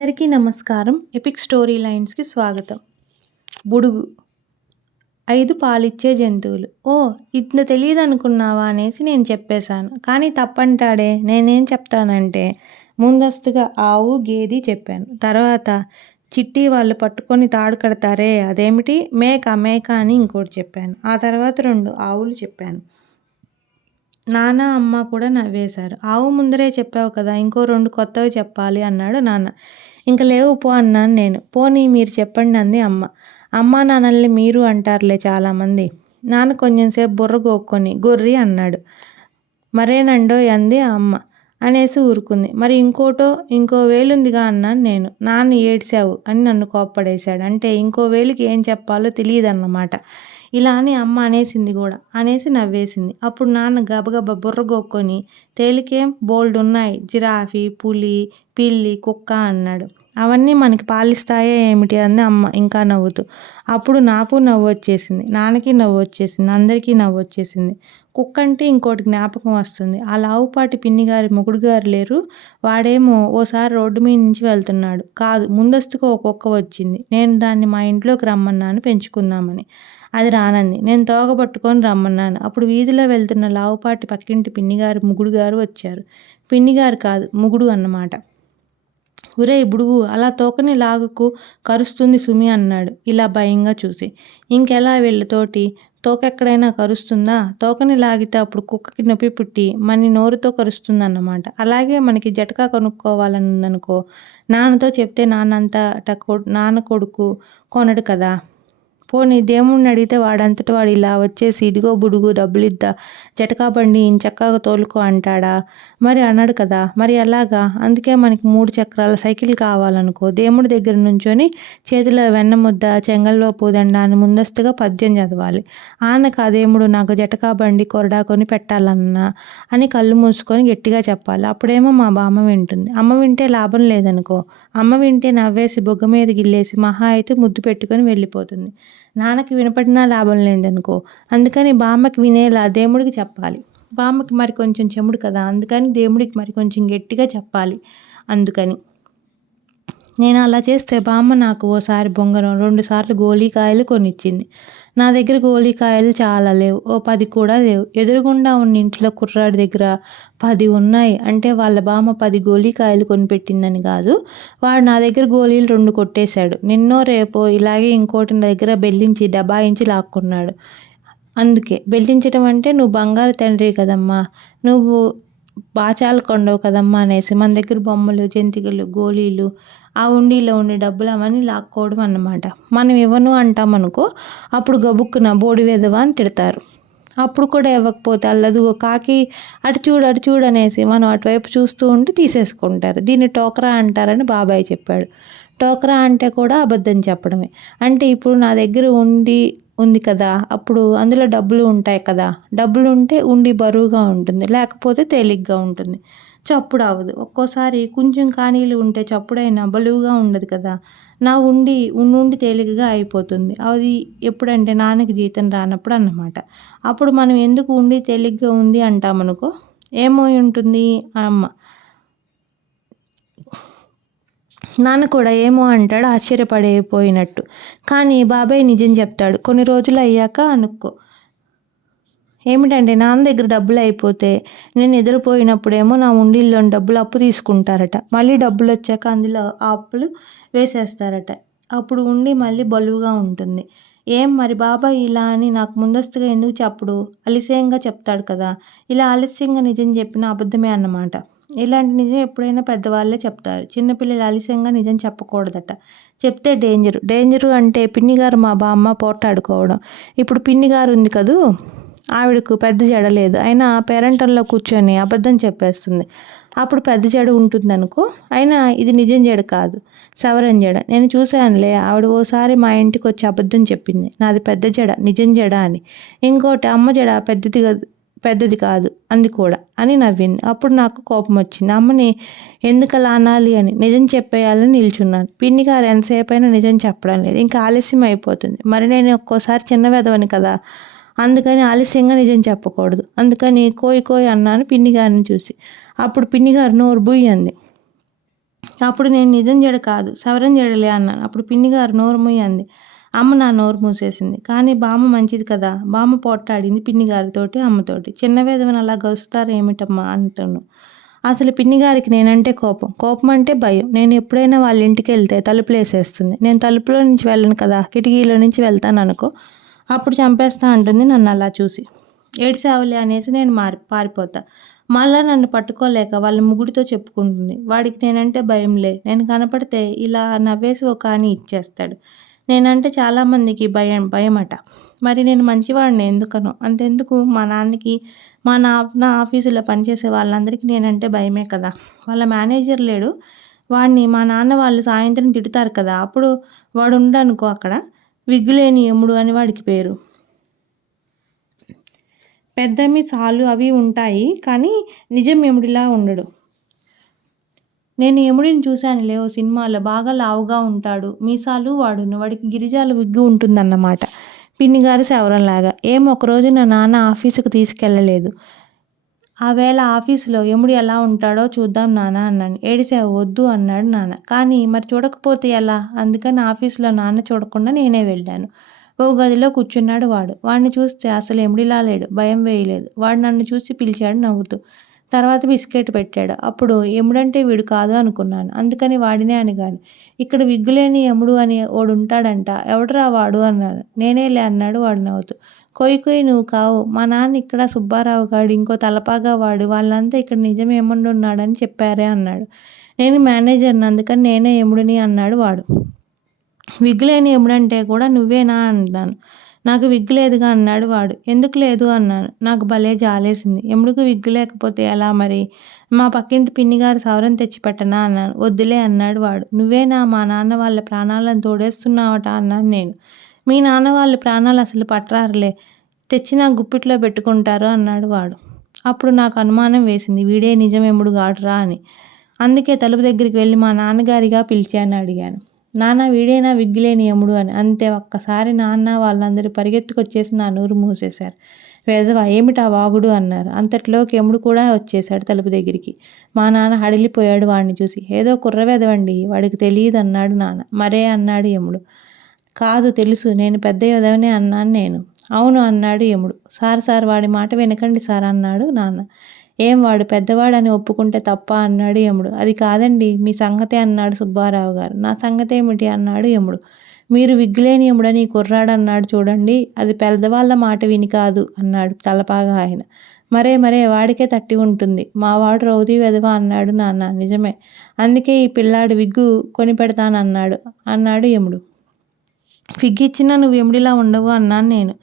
అందరికీ నమస్కారం. Epic story లైన్స్‌కి స్వాగతం. బుడుగు 5 పాలిచ్చే జంతువులు. ఓహ్! ఇంత తెలీదనుకున్నావా అనేసి నేను చెప్పేశాను. కానీ తప్పంటాడే. నేనేం చెప్తానంటే ముందస్తుగా ఆవు, గేది చెప్పాను. తర్వాత చిట్టి వాళ్ళు పట్టుకొని తాడు కడతారే అదేమిటి మేక అని ఇంకోటి చెప్పాను. ఆ తర్వాత 2 ఆవులు చెప్పాను. నాన్న, అమ్మ కూడా నవ్వేశారు. ఆవు ముందరే చెప్పావు కదా! ఇంకో 2 కొత్తవి చెప్పాలి అన్నాడు నాన్న. ఇంక లేవు పో అన్నాను నేను. పోనీ మీరు చెప్పండి అంది అమ్మ. అమ్మా నాన్నల్ని మీరు అంటారులే చాలామంది. నాన్న కొంచెం సేపు బుర్ర గోక్కొని గొర్రి అన్నాడు. మరేనండోయ్ అంది అమ్మ. అనేసి ఊరుకుంది. మరి ఇంకో వేలుందిగా అన్నాను నేను. నాన్న ఏడ్చావు అని నన్ను కోప్పడేశాడు. అంటే ఇంకో వేలుకి ఏం చెప్పాలో తెలియదన్నమాట. ఇలా అని అమ్మ అనేసింది కూడా. అనేసి నవ్వేసింది. అప్పుడు నాన్న గబగబా బుర్ర గోక్కొని తేలికేం బోలెడున్నాయి. జిరాఫీ, పులి, పిల్లి, కుక్క అన్నాడు. అవన్నీ మనకి పాలిస్తాయా ఏమిటి అంది అమ్మ ఇంకా నవ్వుతూ. అప్పుడు నాకు నవ్వొచ్చేసింది. నాన్నకి నవ్వొచ్చేసింది. అందరికీ నవ్వొచ్చేసింది. కుక్క అంటే ఇంకోటి జ్ఞాపకం వస్తుంది. ఆ లావుపాటి పిన్నిగారి మొగుడు గారు లేరు. వాడేమో ఓసారి రోడ్డు మీద నుంచి వెళ్తున్నాడు. కాదు ముందస్తుగా ఒక కుక్క వచ్చింది. నేను దాన్ని మా ఇంట్లోకి రమ్మన్నాను పెంచుకుందామని. అది రానంది. నేను తోక పట్టుకొని రమ్మన్నాను. అప్పుడు వీధిలో వెళ్తున్న లావుపాటి పక్కింటి పిన్నిగారు మొగుడు గారు వచ్చారు. పిన్నిగారు కాదు మొగుడు అన్నమాట. ఒరేయ్ బుడుగు అలా తోకని లాగకు కరుస్తుంది సుమి అన్నాడు ఇలా భయంగా చూసి. ఇంకెలా వీళ్ళతోటి తోకెక్కడైనా కరుస్తుందా? తోకని లాగితే అప్పుడు కుక్కకి నొప్పి పుట్టి మన్ని నోరుతో కరుస్తుందన్నమాట. అలాగే మనకి జటకా కొనుక్కోవాలని ఉందనుకో, నాన్నతో చెప్తే నాన్న కొడుకు కొనడు కదా. పోనీ దేవుణ్ణి అడిగితే వాడంతట వాడు ఇలా వచ్చేసి ఇదిగో బుడుగు డబ్బులిద్దా జటకా బండి ఇంచక్కాగా తోలుకో అంటాడా? మరి అనడు కదా. మరి ఎలాగా? అందుకే మనకి 3 చక్రాల సైకిల్ కావాలనుకో దేవుడి దగ్గర నుంచొని చేతిలో వెన్నముద్ద చెంగల్లో పూదండ అని ముందస్తుగా పద్యం చదవాలి. ఆనక ఆ దేవుడు నాకు జటకా బండి కొరడా కొని పెట్టాలన్నా అని కళ్ళు మూసుకొని గట్టిగా చెప్పాలి. అప్పుడేమో మా బామ్మ వింటుంది. అమ్మ వింటే లాభం లేదనుకో. అమ్మ వింటే నవ్వేసి బొగ్గ మీద గిల్లేసి మహా అయితే ముద్దు పెట్టుకొని వెళ్ళిపోతుంది. నాన్నకి వినపడినా లాభం లేదనుకో. అందుకని బామ్మకి వినేలా దేవుడికి చెప్పాలి. బామ్మకి మరి కొంచెం చెముడు కదా. అందుకని దేవుడికి మరి కొంచెం గట్టిగా చెప్పాలి. అందుకని నేను అలా చేస్తే బామ్మ నాకు ఓసారి బొంగరం 2 సార్లు గోలీకాయలు కొనిచ్చింది. నా దగ్గర గోలీకాయలు చాలా లేవు. ఓ 10 కూడా లేవు. ఎదురుగుండా ఉన్న ఇంట్లో కుర్రాడి దగ్గర 10 ఉన్నాయి. అంటే వాళ్ళ బామ్మ 10 గోలీకాయలు కొనిపెట్టిందని కాదు. వాడు నా దగ్గర గోళీలు 2 కొట్టేశాడు. నిన్నో రేపో ఇలాగే ఇంకోటి నా దగ్గర బెల్లించి దబాయించి లాక్కున్నాడు. అందుకే బెల్లించడం అంటే నువ్వు బంగారు తండ్రి కదమ్మా, నువ్వు బాచాలు కొండవు కదమ్మా అనేసి మన దగ్గర బొమ్మలు, జంతికలు, గోళీలు, ఆ ఉండీలో ఉండే డబ్బులు అవన్నీ లాక్కోవడం అన్నమాట. మనం ఇవ్వను అంటామనుకో, అప్పుడు గబుక్కున బోడి వెధవా అని తిడతారు. అప్పుడు కూడా ఇవ్వకపోతే అల్లదిగో కాకి అటు చూడు అనేసి మనం అటువైపు చూస్తూ ఉంటే తీసేసుకుంటారు. దీన్ని టోకరా అంటారని బాబాయ్ చెప్పాడు. టోకరా అంటే కూడా అబద్ధం చెప్పడమే. అంటే ఇప్పుడు నా దగ్గర ఉంది కదా, అప్పుడు అందులో డబ్బులు ఉంటాయి కదా. డబ్బులు ఉంటే ఉండి బరువుగా ఉంటుంది, లేకపోతే తేలిగ్గా ఉంటుంది, చప్పుడు అవ్వదు. ఒక్కోసారి కొంచెం కానీలు ఉంటే చప్పుడైనా బలువుగా ఉండదు కదా. నా ఉండి తేలికగా అయిపోతుంది. అది ఎప్పుడంటే నాన్నకి జీతం రానప్పుడు అన్నమాట. అప్పుడు మనం ఎందుకు ఉండి తేలిగ్గా ఉంది అంటామనుకో, ఏమై ఉంటుంది అమ్మ. నాన్న కూడా ఏమో అంటాడు ఆశ్చర్యపడిపోయినట్టు. కానీ బాబాయ్ నిజం చెప్తాడు. కొన్ని రోజులు అయ్యాక అనుకో. ఏమిటంటే నాన్న దగ్గర డబ్బులు అయిపోతే నేను నిద్రపోయినప్పుడేమో నా ఉండిల్లోని డబ్బులు అప్పు తీసుకుంటారట. మళ్ళీ డబ్బులు వచ్చాక అందులో ఆ అప్పులు వేసేస్తారట. అప్పుడు ఉండి మళ్ళీ బలువుగా ఉంటుంది. ఏం మరి బాబాయ్ ఇలా అని నాకు ముందస్తుగా ఎందుకు చెప్పడు? ఆలస్యంగా చెప్తాడు కదా. ఇలా ఆలస్యంగా నిజం చెప్పిన అబద్ధమే అన్నమాట. ఇలాంటి నిజం ఎప్పుడైనా పెద్దవాళ్ళే చెప్తారు. చిన్నపిల్లలు ఆలస్యంగా నిజం చెప్పకూడదట. చెప్తే డేంజరు అంటే పిన్నిగారు మా బామ్మ పోట్లాడుకోవడం. ఇప్పుడు పిన్నిగారు ఉంది కదూ, ఆవిడకు పెద్ద జడ లేదు. అయినా పేరంటంలో కూర్చొని అబద్ధం చెప్పేస్తుంది. అప్పుడు పెద్ద జడ ఉంటుందనుకో. అయినా ఇది నిజం జడ కాదు, సవరం జడ. నేను చూశానులే. ఆవిడ ఓసారి మా ఇంటికి వచ్చి అబద్ధం చెప్పింది. నాది పెద్ద జడ, నిజం జడ అని. ఇంకోటి అమ్మ జడ పెద్దది కాదు అంది కూడా అని నవ్వింది. అప్పుడు నాకు కోపం వచ్చింది. అమ్మని ఎందుకలా అనాలి అని నిజం చెప్పేయాలని నిల్చున్నాను. పిన్ని గారు ఎంతసేపైనా నిజం చెప్పడం లేదు. ఇంకా ఆలస్యం అయిపోతుంది. మరి నేను ఒక్కోసారి చిన్న వెధవని కదా, అందుకని ఆలస్యంగా నిజం చెప్పకూడదు. అందుకని కోయి అన్నాను పిన్ని గారిని చూసి. అప్పుడు పిన్ని గారు నోరు బుయ్యి అంది. అప్పుడు నేను నిజం జడ కాదు, సవరం జడలే అన్నాను. అప్పుడు పిన్ని గారు నోరు మూయి అంది. అమ్మ నా నోరు మూసేసింది. కానీ బామ్మ మంచిది కదా! బామ్మ పోట్లాడింది పిన్ని గారితోటి, అమ్మతోటి. చిన్న వెధవని అలా గరుస్తారేమిటమ్మా అంటాను. అసలు పిన్ని గారికి నేనంటే కోపం. కోపం అంటే భయం. నేను ఎప్పుడైనా వాళ్ళ ఇంటికెళ్తే తలుపులేసేస్తుంది. నేను తలుపులో నుంచి వెళ్ళను కదా! కిటికీలో నుంచి వెళ్తాననుకో. అప్పుడు చంపేస్తా అంటుంది నన్ను అలా చూసి. ఏడ్చావులే అనేసి నేను పారిపోతా. మళ్ళా నన్ను పట్టుకోలేక వాళ్ళ మొగుడితో చెప్పుకుంటుంది. వాడికి నేనంటే భయంలే. నేను కనపడితే ఇలా నవ్వేసి ఒక అని ఇచ్చేస్తాడు. నేనంటే చాలామందికి భయమట. మరి నేను మంచివాడిని ఎందుకనో. అంతెందుకు మా నాన్నకి, మా నాన్న ఆఫీసులో పనిచేసే వాళ్ళందరికీ నేనంటే భయమే కదా! వాళ్ళ మేనేజర్ లేడు. వాడిని మా నాన్న వాళ్ళు సాయంత్రం తిడతారు కదా! అప్పుడు వాడుండనుకో అక్కడ. విగ్గులేని యముడు అని వాడికి పేరు. పెద్ద మీసాలు అవి ఉంటాయి. కానీ నిజం యముడిలా ఉండడు. నేను యముడిని చూశానులే ఓ సినిమాలో. బాగా లావుగా ఉంటాడు. మీసాలు వాడును. వాడికి గిరిజాల విగ్గు ఉంటుందన్నమాట. పిన్నిగారి సవరంలాగా. ఒకరోజు నా నాన్న ఆఫీసుకు తీసుకెళ్ళలేదు. ఆ వేళ ఆఫీసులో యముడు ఎలా ఉంటాడో చూద్దాం నాన్న అన్నాను. ఏడిసావు వద్దు అన్నాడు నాన్న. కానీ మరి చూడకపోతే ఎలా? అందుకని ఆఫీసులో నాన్న చూడకుండా నేనే వెళ్ళాను. ఓ గదిలో కూర్చున్నాడు వాడు. వాడిని చూస్తే అసలు యముడిలా లేడు. భయం వేయలేదు. వాడు నన్ను చూసి పిలిచాడు నవ్వుతూ. తర్వాత బిస్కెట్ పెట్టాడు. అప్పుడు యముడంటే వీడు కాదు అనుకున్నాను. అందుకని వాడినే అనిగాను. ఇక్కడ విగ్గులేని యముడు అని ఓడుంటాడంట. ఎవడురా వాడు అన్నాను. నేనేలే అన్నాడు వాడు నవ్వుతూ. కొయ్ నువ్వు కావు. మా నాన్న ఇక్కడ సుబ్బారావు గాడు, ఇంకో తలపాగా వాడు, వాళ్ళంతా ఇక్కడ నిజం యముడున్నాడని చెప్పారే అన్నాడు. నేను మేనేజర్ని, అందుకని నేనే యముడిని అన్నాడు వాడు. విగ్గులేని యముడంటే కూడా నువ్వేనా అన్నాను. నాకు విగ్గు లేదుగా అన్నాడు వాడు. ఎందుకు లేదు అన్నాను. నాకు భలే జాలేసింది. యముడికి విగ్గు లేకపోతే ఎలా మరి? మా పక్కింటి పిన్నిగారు సవరం తెచ్చిపెట్టనా అన్నాను. వద్దులే అన్నాడు వాడు. నువ్వేనా మా నాన్న వాళ్ళ ప్రాణాలను తోడేస్తున్నావట అన్నాను నేను. మీ నాన్న వాళ్ళ ప్రాణాలు అసలు పట్టరారులే. తెచ్చి నా గుప్పిట్లో పెట్టుకుంటారు అన్నాడు వాడు. అప్పుడు నాకు అనుమానం వేసింది. వీడే నిజం యముడు గాడురా అని. అందుకే తలుపు దగ్గరికి వెళ్ళి మా నాన్నగారిగా పిలిచాను అడిగాను. నాన్న వీడేనా విగ్గులేని యముడు అని. అంతే ఒక్కసారి నాన్న వాళ్ళందరూ పరిగెత్తుకొచ్చేసి నా నోరు మూసేశారు. వెధవ ఏమిటా వాగుడు అన్నారు. అంతట్లోకి యముడు కూడా వచ్చేశాడు తలుపు దగ్గరికి. మా నాన్న హడిలిపోయాడు వాడిని చూసి. ఏదో కుర్ర వెధవండి, వాడికి తెలియదు అన్నాడు నాన్న. మరే అన్నాడు యముడు. కాదు తెలుసు, నేను పెద్ద యెదవనే అన్నాను నేను. అవును అన్నాడు యముడు. సార్ వాడి మాట వినకండి సార్ అన్నాడు నాన్న. వాడు పెద్దవాడని ఒప్పుకుంటే తప్ప అన్నాడు యముడు. అది కాదండి మీ సంగతే అన్నాడు సుబ్బారావు గారు. నా సంగతేమిటి అన్నాడు యముడు. మీరు విగ్గులేని యముడని కుర్రాడు అన్నాడు చూడండి, అది పెద్దవాళ్ళ మాట విని కాదు అన్నాడు తలపాగా ఆయన. మరే వాడికే తట్టి ఉంటుంది. మావాడు రౌదీ వెధవ అన్నాడు నాన్న. నిజమే, అందుకే ఈ పిల్లాడు విగ్గు అన్నాడు యముడు. విగ్గిచ్చినా నువ్వు యముడిలా ఉండవు అన్నాను నేను.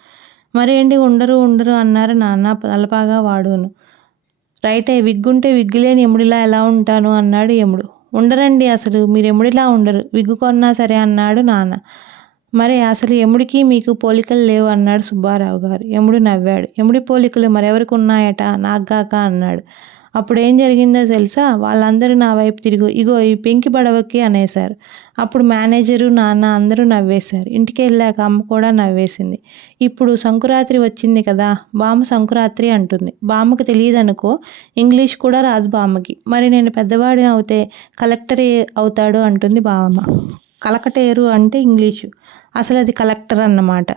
మరేంటి ఉండరు అన్నారు నాన్న తలపాగా వాడును. రైటే, విగ్గుంటే విగ్గులేని యముడిలా ఎలా ఉంటాను అన్నాడు యముడు. ఉండరండి అసలు, మీరు యముడిలా ఉండరు. విగ్గు కొన్నా సరే అన్నాడు నాన్న. మరే అసలు యముడికి మీకు పోలికలు లేవు అన్నాడు సుబ్బారావు గారు. యముడు నవ్వాడు. యముడి పోలికలు మరెవరికి ఉన్నాయట, నాగ్గాక అన్నాడు. అప్పుడేం జరిగిందో తెలుసా? వాళ్ళందరూ నా వైపు తిరిగి ఇగో ఈ పెంకి బడవకి అనేశారు. అప్పుడు మేనేజరు, నాన్న అందరూ నవ్వేశారు. ఇంటికెళ్ళాక అమ్మ కూడా నవ్వేసింది. ఇప్పుడు సంకురాత్రి వచ్చింది కదా, బామ్మ సంకురాత్రి అంటుంది. బామ్మకు తెలియదనుకో, ఇంగ్లీష్ కూడా రాదు బామ్మకి. మరి నేను పెద్దవాడిని అవుతే కలెక్టరే అవుతాడు అంటుంది బామ్మ. కలకటేరు అంటే ఇంగ్లీషు, అసలు అది కలెక్టర్ అన్నమాట.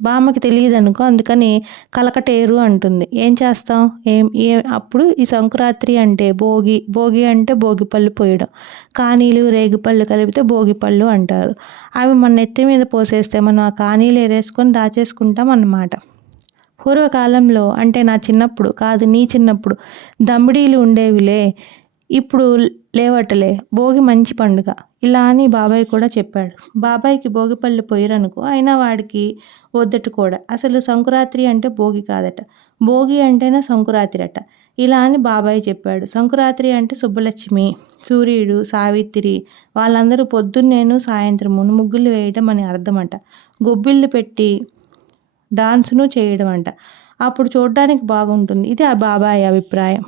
బామ్మకి తెలియదనుకో, అందుకని కలకటేరు అంటుంది. ఏం చేస్తాం? అప్పుడు ఈ సంకురాత్రి అంటే భోగి అంటే భోగిపళ్ళు పోయడం. కానీలు రేగిపళ్ళు కలిపితే భోగిపళ్ళు అంటారు. అవి మన నెత్తి మీద పోసేస్తే మనం ఆ కానీలు ఏరేసుకొని దాచేసుకుంటాం అన్నమాట. పూర్వకాలంలో అంటే నా చిన్నప్పుడు కాదు, నీ చిన్నప్పుడు దమ్మిడీలు ఉండేవిలే, ఇప్పుడు లేవటలే. భోగి మంచి పండుగ ఇలా అని బాబాయ్ కూడా చెప్పాడు. బాబాయ్కి భోగిపళ్ళు పోయిరనుకో, అయినా వాడికి వద్దట కూడా. అసలు సంకురాత్రి అంటే భోగి కాదట, భోగి అంటేనే సంకురాత్రి అట. ఇలా అని బాబాయ్ చెప్పాడు. సంకురాత్రి అంటే సుబ్బలక్ష్మి, సూర్యుడు, సావిత్రి వాళ్ళందరూ పొద్దున్నేను సాయంత్రమును ముగ్గులు వేయడం అని అర్థమట. గొబ్బిళ్ళు పెట్టి డాన్సును చేయడం అంట. అప్పుడు చూడ్డానికి బాగుంటుంది. ఇది ఆ బాబాయ్ అభిప్రాయం.